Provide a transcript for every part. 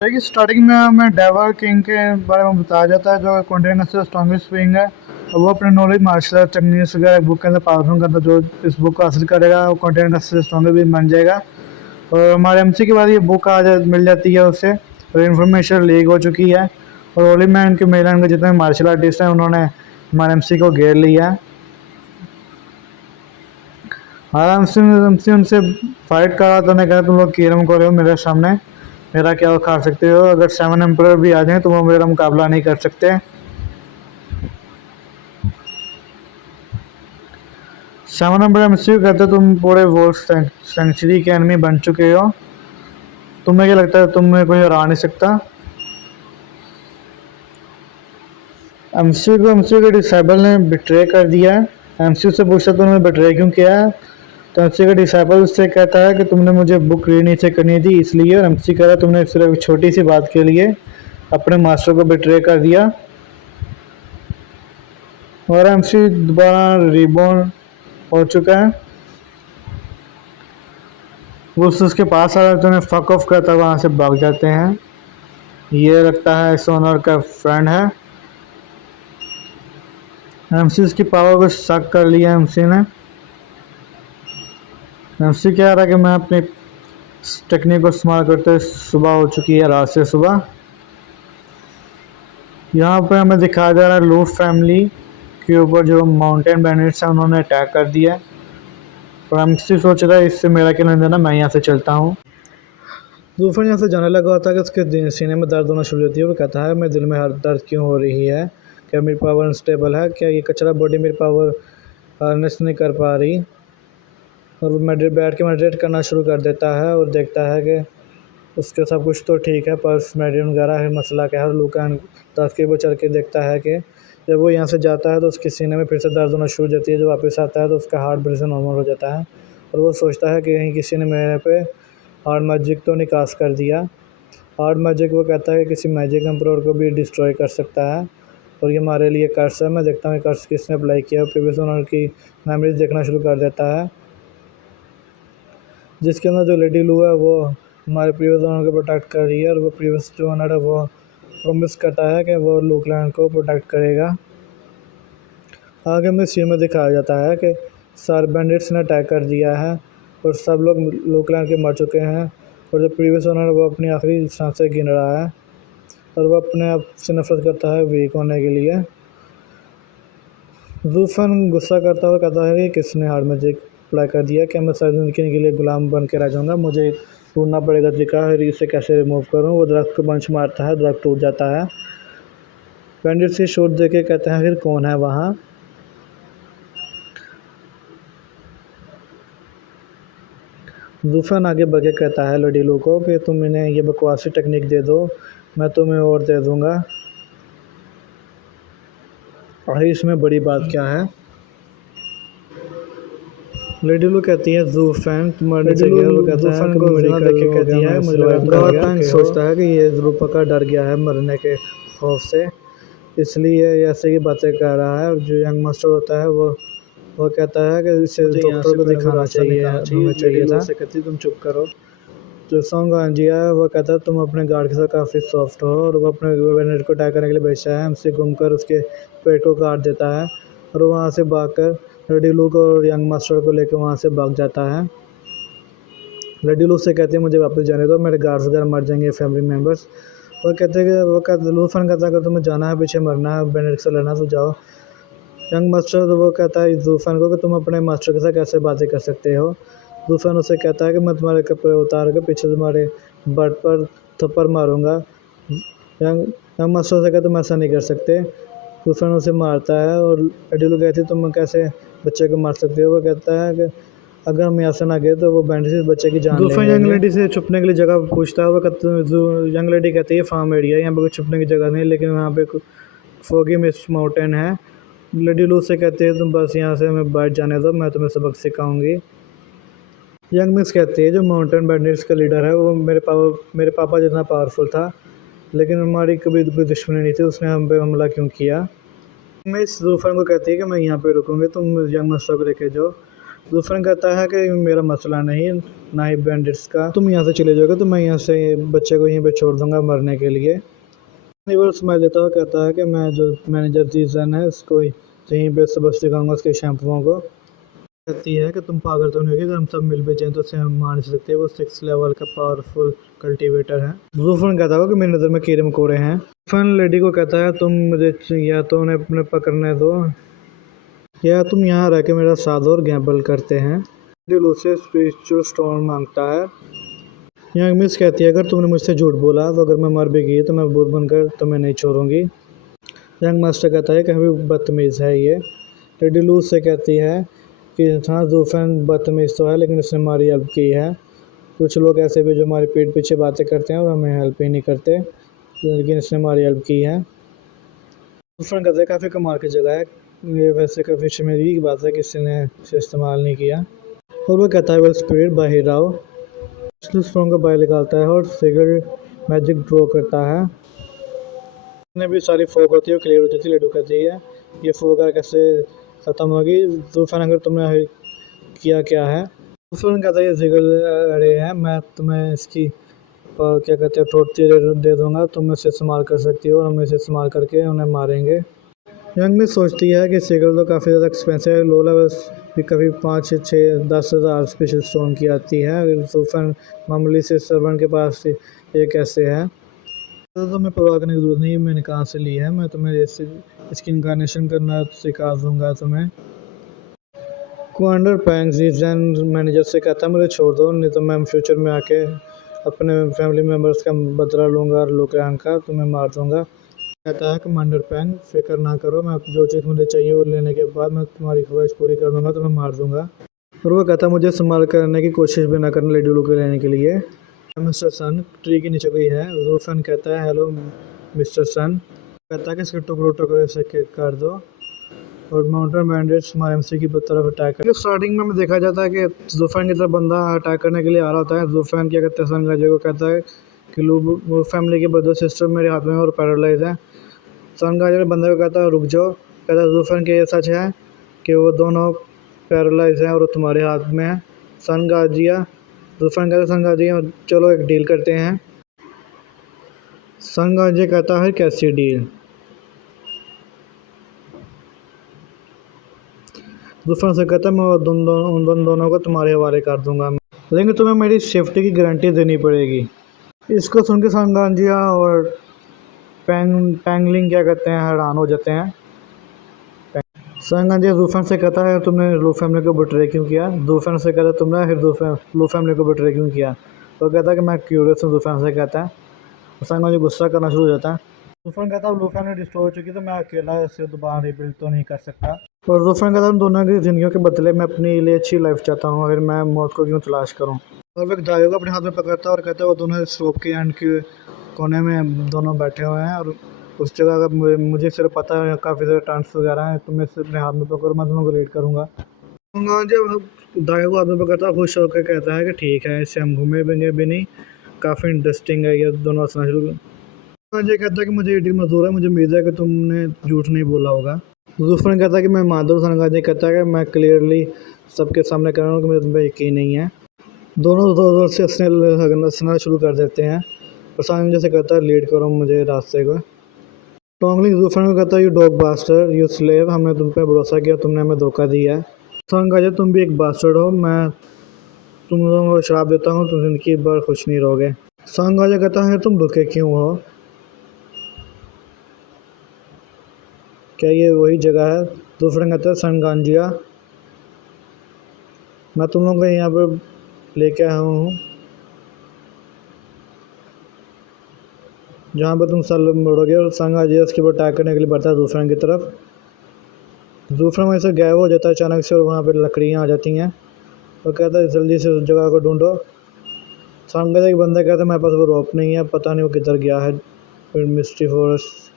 देखिए स्टार्टिंग में हमें डेवर किंग के बारे में बताया जाता है जो कॉन्टिनेंट से स्ट्रॉन्गेस्ट बीइंग है और वो अपने नॉलेज मार्शल आर्ट टेक्निक्स वगैरह बुक के अंदर पावरफुल करता है। जो इस बुक को हासिल करेगा वो कॉन्टिनेंट से स्ट्रॉन्गर बीइंग बन जाएगा। और हमारे एमसी के बाद ये बुक मिल जाती है उससे और इन्फॉर्मेशन लीक हो चुकी है। और ओली मैन के मेलैंड के जितने मार्शल आर्टिस्ट हैं उन्होंने हमारे एमसी को घेर लिया है। हमारा एमसी उनसे फाइट कर रहा था। मैं कहा तुम लोग कीरम को रहे हो मेरे सामने, मेरा क्या उखाड़ सकते हो? अगर 7 एम्पर भी आ जाए तो वो मेरा मुकाबला नहीं कर सकते। 7 नंबर एमसी कहते तुम पूरे वर्ल्ड सेंचुरी के एनिमी बन चुके हो, तुम्हें क्या लगता है तुम्हें कोई हरा नहीं सकता? एमसी के डिसाइबल ने बिट्रे कर दिया है। एमसी से पूछता तुमने बिट्रे क्यों किया है? तो एमसी का डिसाइबल उससे कहता है कि तुमने मुझे बुक रीड नीचे करनी थी इसलिए। और एमसी कह रहा तुमने सिर्फ एक छोटी सी बात के लिए अपने मास्टर को बिट्रे कर दिया। और एमसी दोबारा रिबॉर्न हो चुका है। वो उसके पास आ जाते हैं, फक ऑफ करता वहाँ से भाग जाते हैं। ये लगता है सोनर का फ्रेंड है। एमसी उसकी पावर को शक कर लिया एमसी ने। एमसी कह रहा है कि मैं अपनी टेक्निक को इस्तेमाल करते सुबह हो चुकी है, रात से सुबह। यहाँ पर हमें दिखाया जा रहा है लूफ फैमिली के ऊपर जो माउंटेन बैंडिट्स हैं उन्होंने अटैक कर दिया है। और एमसी सोच रहा है इससे मेरा क्या लेना देना, मैं यहाँ से चलता हूँ। लूफर यहाँ से जाने लगा होता है कि उसके सीने में दर्द होना शुरू होती है। वो कहता है मेरे दिल में हर दर्द क्यों हो रही है? क्या मेरी पावर अनस्टेबल है? क्या ये कचरा बॉडी मेरी पावर हार्नेस नहीं कर पा रही? और वो बैठ के मेडिटेट करना शुरू कर देता है और देखता है कि उसके सब कुछ तो ठीक है पर मेडिटेशन वगैरह है मसला क्या है। और लूकान दर्द के ऊपर चढ़ के देखता है कि जब वो यहाँ से जाता है तो उसके सीने में फिर से दर्द होना शुरू हो जाती है। जब वापस आता है तो उसका हार्ट फिर से नॉर्मल हो जाता है। और वो सोचता है कि कहीं किसी ने मेरे पे हार्ड मैजिक तो निकास कर दिया। हार्ड मैजिक वो कहता है कि किसी मैजिक एम्परर को भी डिस्ट्रॉय कर सकता है और ये हमारे लिए कर्स है। मैं देखता हूँ कर्स किसने अप्लाई किया। प्रीवियस ओनर की मेमोरीज देखना शुरू कर देता है जिसके अंदर जो लेडी लू है वो हमारे प्रीवियस ओनर को प्रोटेक्ट कर रही है। और वो प्रीवियस जो ओनर है वो प्रॉमिस करता है कि वो लूकलैंड को प्रोटेक्ट करेगा। आगे में सीन में दिखाया जाता है कि सारे बैंडिट्स ने अटैक कर दिया है और सब लोग लूकलैंड के मर चुके हैं। और जो प्रीवियस ओनर है वो अपनी आखिरी सांसें गिन रहा है और वो अपने आप से नफरत करता है वीक होने के लिए। जूफन गुस्सा करता हुआ कहता है कि किसने हार्ड मैजिक अप्लाई कर दिया? क्या मैं सारी ज़िंदगी के लिए गुलाम बन के रह जाऊँगा? मुझे ढूंढना पड़ेगा तरीका है इसे कैसे रिमूव करूँ। वो दरख्त को पंच मारता है, दरख्त टूट जाता है। बैंडिट से शोट दे के कहते हैं फिर कौन है वहाँ? जूफन आगे बढ़ के कहता है लडीलू को कि तुम इन्हें ये बकवासी टेक्निक दे दो, मैं तुम्हें और दे दूँगा। और इसमें बड़ी बात क्या है? लेडीलू कहती है जूफन तुम्हारे जगह। वो कहता है कि मुझे देख के कहती है मुझे सोचता है कि ये ज़रूर डर गया है मरने के खौफ से, इसलिए ऐसे ही बातें कर रहा है। और जो यंग मास्टर होता है वो कहता है कि इसे डॉक्टर को दिखाना चाहिए, हमें चाहिए था। कहती तुम चुप करो। जो सॉन्ग आंजिया है वो कहता है तुम अपने गार्ड के साथ काफ़ी सॉफ्ट हो। और वो अपने वेनेट को अटैक करने के लिए भेजता है। हमसे घूमकर उसके पेट को काट देता है और वहाँ से भागकर रेडिलू को और यंग मास्टर को लेकर वहाँ से भाग जाता है। रेडिलू से कहते हैं मुझे वापस जाने दो, मेरे गार्ड्स वगैरह मर जाएंगे, फैमिली मेम्बर्स। वो कहते हैं कि वो कहते लूफन कहता है अगर तुम्हें जाना है पीछे मरना है बेनेट से लड़ना तो जाओ। यंग मास्टर तो वो कहता है जूफन को कि तुम अपने मास्टर के साथ कैसे बातें कर सकते हो। जूफन उसे कहता है कि मैं तुम्हारे कपड़े उतार के पीछे तुम्हारे बट पर थप्पड़ मारूंगा। यंग मास्टर से कहता तुम ऐसा नहीं कर सकते। जूफन उसे मारता है और एडिलो कहती तुम कैसे बच्चे को मार सकते हो? वो कहता है कि अगर हम यहाँ से ना गए तो वो बैंडिट से बच्चे की जान लेंगे। जूफन यंग लेडी से छुपने के लिए जगह पूछता है। वो कहते यंग लेडी कहती है फार्म एरिया, यहाँ पे कोई छुपने की जगह नहीं, लेकिन वहाँ पे फोगी मिस्ट माउंटेन है। लेडी लू से कहते हैं तुम बस यहाँ से हमें बैठ जाने दो, मैं तुम्हें सबक सिखाऊंगी। यंग मिस कहती है जो माउंटेन बैंडिट्स का लीडर है वो मेरे पापा जितना पावरफुल था, लेकिन हमारी कभी कोई दुश्मनी नहीं थी, उसने हम पे हमला क्यों किया? मिस जूफन को कहती है कि मैं यहाँ पे रुकूंगी, तुम यंग मास्टर को लेके जाओ। जूफन कहता है कि मेरा मसला नहीं, ना ही बैंडिट्स का, तुम यहाँ से चले जाओगे तो मैं यहाँ से बच्चे को यहीं पे छोड़ दूंगा मरने के लिए। वो स्माइल देता हुआ कहता है कि मैं जो मैनेजर जीजन है उसको यहीं पे सबक सिखाऊंगा उसके शैम्पुओं को। कहती है कि तुम पागल तो नहीं होगी, अगर हम सब मिल भी जाएं तो उसे हम मार नहीं सकते, वो 6 लेवल का पावरफुल कल्टीवेटर है। जूफन कहता है कि मेरी नज़र में कीड़े मकोड़े हैं। जूफन लेडी को कहता है तुम मुझे या तो उन्हें अपने पकड़ने दो या तुम यहाँ रह के मेरा साथ और गैम्बल करते हैं। दिल उसे स्पिरिचुअल स्टोन मांगता है। यंग मिस कहती है अगर तुमने मुझसे झूठ बोला तो अगर मैं मर भी गई तो मैं भूत बनकर तुम्हें नहीं छोड़ूंगी। यंग मास्टर कहता है कि अभी बदतमीज़ है ये। लेडी लूज से कहती है कि हाँ जूफन बदतमीज़ तो है लेकिन उसने हमारी हेल्प की है। कुछ लोग ऐसे भी जो हमारे पीठ पीछे बातें करते हैं और हमें हेल्प ही नहीं करते, लेकिन इसने हमारी हेल्प की है। जूफन कहता है काफ़ी कमाल की जगह है ये, वैसे काफ़ी शर्मिंदगी की बात है किसी ने इसे इस्तेमाल नहीं किया। और वो कहता है वेल स्पिरिट बाहर आओ। स्ट्रॉन्ग का बाय निकालता है और सिगल मैजिक ड्रॉ करता है। जितने भी सारी फोक होती है वो क्लियर हो जाती है। लेडू कहती है ये फोक कैसे ख़त्म होगी। जूफन अगर तुमने किया क्या है। जूफन कहता है ये सिगल अरे है, मैं तुम्हें इसकी क्या कहते हैं टोटती दे दूँगा, तुम इसे इस्तेमाल कर सकती हो और हम इसे इस्तेमाल करके उन्हें मारेंगे। यंग मिस सोचती है कि सिगल तो काफ़ी ज़्यादा एक्सपेंसिव है, लो लेवल्स भी कभी 5-6-10 हज़ार स्पेशल स्टोन की आती है। अगर जूफन मामूली से सर्वेंट के पास ये कैसे है तो तुम्हें परवाह करने की ज़रूरत नहीं, मैंने कहाँ से ली है, मैं तुम्हें जैसे इसकी इनकारनेशन करना सिखा दूँगा तुम्हें। कमांडर पैंग जीजन मैनेजर से कहता है मुझे छोड़ दो नहीं तो मैं फ्यूचर में आके अपने फैमिली मेम्बर्स का बदला लूँगा और लुकैंग का तुम्हें मार दूँगा। कहता है कमांडर पैंग फिक्र ना करो, मैं जो चीज़ मुझे चाहिए वो लेने के बाद मैं तुम्हारी ख्वाहिश पूरी कर दूँगा, तुम्हें मार दूँगा। और वो कहता है मुझे इस्तेमाल करने की कोशिश भी ना करना लेडी लू को लेने के लिए। मिस्टर सन ट्री के नीचे गई है। जूफन कहता है हेलो मिस्टर सन। कहता है कि इसके टुकड़ों टुकड़े से कर दो और माउंटेन बैंडिट्स हमारे एमसी की तरफ अटैक कर। स्टार्टिंग में देखा जाता है कि जूफन की तरफ बंदा अटैक करने के लिए आ रहा होता है। जूफन क्या कहते हैं सन गाजे को कहता है कि लू फैमिली के ब्रदर सिस्टर मेरे हाथ में और पैरालाइज है। सन गाजे बंदे को कहता है रुक जाओ। कहता है जूफन के ये सच है कि वो दोनों पैरालाइज हैं और तुम्हारे हाथ में है। सन गाजिया जूफन कहता है सन गाजिया चलो एक डील करते हैं। सन गाजिया कहता है कैसी डील। जूफन से कहता है मैं उन दोनों को तुम्हारे हवाले कर दूंगा, लेकिन तुम्हें मेरी सेफ्टी की गारंटी देनी पड़ेगी। इसको सुन के सन गाजिया और पैंगलिंग क्या कहते हैं हैरान हो जाते हैं। सन गाजिया जूफन से कहता है तुमने लू फैमिली को बिट्रे क्यों किया। जूफन से कहता है तुमने फिर लू फैमिली को बिट्रे क्यों किया। तो कहता है कि मैं क्यूरियस हूँ। जूफन से कहता है सन गाजिया गुस्सा करना शुरू हो जाता है। जूफन कहता है लू फैमिली डिस्ट्रॉय हो चुकी तो मैं अकेला इसे दोबारा रिबिल्ड तो नहीं कर सकता। और जूफन कहता है दोनों की ज़िंदगियों के बदले मैं अपने लिए अच्छी लाइफ चाहता हूँ, फिर मैं मौत को क्यों तलाश करूँ। और वह दायो को अपने हाथ में पकड़ता है और कहता है वो दोनों इस रोप के एंड के कोने में दोनों बैठे हुए हैं और उस जगह का मुझे सिर्फ पता है काफ़ी सारे टांट्स वगैरह हैं, तो मैं सिर्फ अपने हाथ में पकड़ मैं दोनों को लीड करूँगा। जब दायो को हाथ में पकड़ता है खुश होकर कहता है कि ठीक है इससे हम घूमेंगे भी नहीं, काफ़ी इंटरेस्टिंग है ये दोनों हंसना शुरू। ये कहता है कि मुझे ये डील मंजूर है, मुझे उम्मीद है कि तुमने झूठ नहीं बोला होगा। जूफन कहता है कि मैं माधुर सनगाजी कहता है कि मैं क्लियरली सबके सामने कह रहा हूँ कि मुझे तुम पर यकीन नहीं है। दोनों जोर से हंसना शुरू कर देते हैं और सन जैसे कहता है लीड करो मुझे रास्ते को। टोंगलिंग जूफन को कहता है you dog bastard you slave, हमने तुम पे भरोसा किया, तुमने हमें धोखा दिया है। सनगाजी तुम भी एक बास्टर्ड हो, मैं तुम लोगों को श्राप देता हूँ, तुम जिंदगी भर खुश नहीं रहोगे। सनगाजी कहता है तुम रुके क्यों हो, क्या ये वही जगह है। जूफन कहता है सनगांजिया मैं तुम लोगों को यहाँ पर लेके आया हूँ जहाँ पर तुम साल मुड़ोगे। और सनगांजिया उसके ऊपर अटैक करने के लिए बढ़ता है जूफन की तरफ। जूफन वहीं से गायब हो जाता है अचानक से और वहाँ पर लकड़ियाँ आ जाती हैं और कहता है जल्दी से उस जगह को ढूंढो। सनगांजिया एक बंदा कहता है मेरे पास वो रोप नहीं है, पता नहीं वो किधर गया है फिर मिस्ट्री फॉरेस्ट।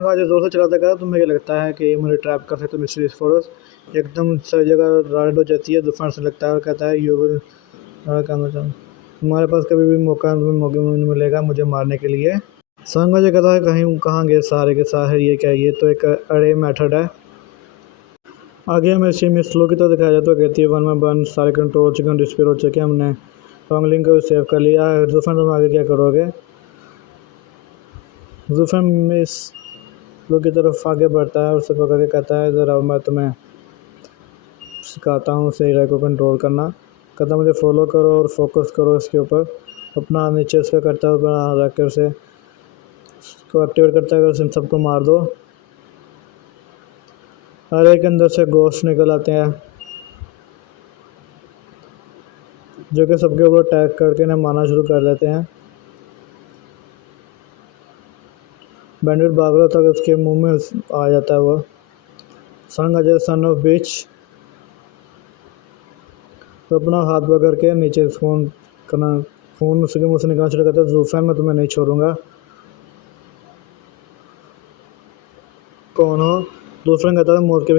जोर से चलाता कहता तुम्हें ये लगता है कि मुझे ट्रैप कर सकते मिस्ट्री फॉरेस्ट। एकदम सारी जगह राइड हो जाती है। जूफन से लगता है और कहता है यू विल तुम्हारे पास कभी भी मौका नहीं मिलेगा मुझे मारने के लिए। सनगांजिया कहता है कहीं कहाँ गए सारे के सारे, ये क्या ये तो एक अड़े मेथड है। आगे हमें सिम स्लो की तरह दिखाया जाता है। कहती है 1 में 1 सारे कंट्रोल हो चुके हैं, डिस्पेयर हो चुके हैं, हमने रॉन्ग लिंक को सेव कर लिया है। जूफन तुम आगे क्या करोगे? जूफन में इस लोग की तरफ आगे बढ़ता है और उसे पकड़ के कहता है ज़रा मैं तुम्हें सिखाता हूँ सही राय को कंट्रोल करना। कहता मुझे फॉलो करो और फोकस करो इसके ऊपर, अपना नीचे उसका करता हुआ बना रख कर उसे को एक्टिवेट करता है, उसे सबको मार दो। हर एक अंदर से गोश्त निकल आते हैं जो कि सबके ऊपर अटैक करके इन्हें मारना शुरू कर देते हैं। बैंडिट भाग रहा था, उसके मुंह में आ जाता है वो सन ऑफ बिच, तो अपना हाथ पकड़ के नीचे खून उसके मुंह से निकलना शुरू करता है। जूफन मैं तुम्हें नहीं छोड़ूंगा। कौन हो? दूसरा कहता है मौत के